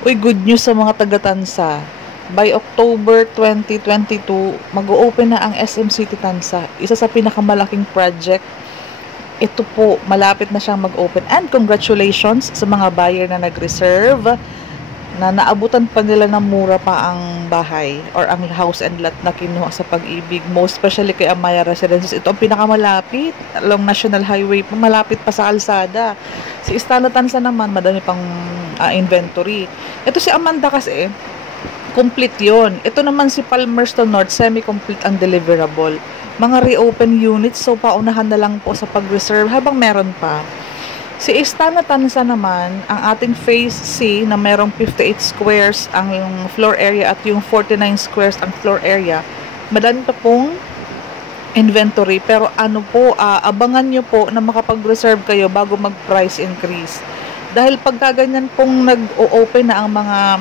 Uy, good news sa mga taga-Tansa. By October 2022, mag-o-open na ang SM City Tansa. Isa sa pinakamalaking project. Ito po, malapit na siyang mag-open. And congratulations sa mga buyer na nag-reserve na naabutan pa nila ng mura pa ang bahay or ang house and lot na kinuha sa Pag-ibig. Most especially kay Amaya Residences. Ito ang pinakamalapit along National Highway. Malapit pa sa kalsada. Si Istana Tansa naman, madami pang inventory. Ito si Amanda kasi, complete yon. Ito naman si Palmerston North, semi-complete ang deliverable. Mga reopen units, so paunahan na lang po sa pag-reserve habang meron pa. Si Istana Tansa naman, ang ating phase C na merong 58 squares ang floor area at yung 49 squares ang floor area. Madami pa pong inventory, pero ano po, abangan nyo po na makapag-reserve kayo bago mag-price increase. Dahil pagkaganyan pong nag-o-open na ang mga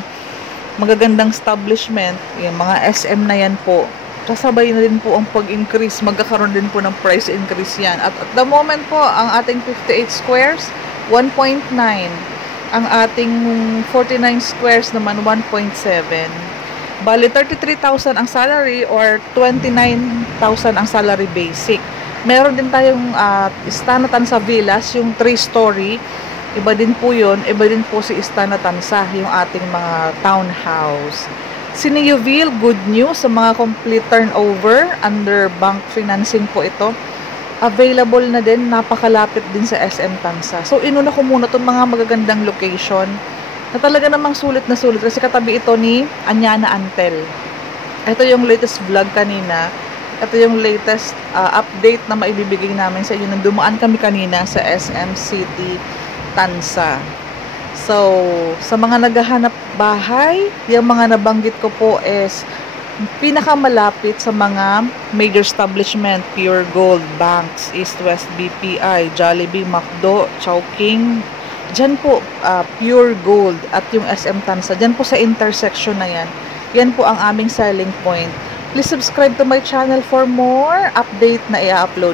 magagandang establishment, yung mga SM na yan po, kasabay na din po ang pag-increase, magkakaroon din po ng price increase yan. At the moment po, ang ating 58 squares, 1.9. Ang ating 49 squares naman, 1.7. Bali, 33,000 ang salary or 29,000 ang salary basic. Meron din tayong Istana Tansa Villas, yung 3-story. Iba din po yun. Iba din po si Istana Tansa, yung ating mga townhouse. Si Neoville, good news sa mga complete turnover under bank financing po ito. Available na din, napakalapit din sa SM Tansa. So, inuna ko muna itong mga magagandang location na talaga namang sulit na sulit kasi katabi ito ni Anyana Antel. Ito yung latest vlog kanina. Ito yung latest update na maibibigay namin sa inyo nang dumaan kami kanina sa SM City Tansa. So, sa mga naghahanap bahay, yung mga nabanggit ko po is pinakamalapit sa mga major establishment, Pure Gold, Banks, East West BPI, Jollibee, McDo, Chowking. Diyan po, Pure Gold at yung SM Tansa. Diyan po sa intersection na yan. Yan po ang aming selling point. Please subscribe to my channel for more update na i-upload.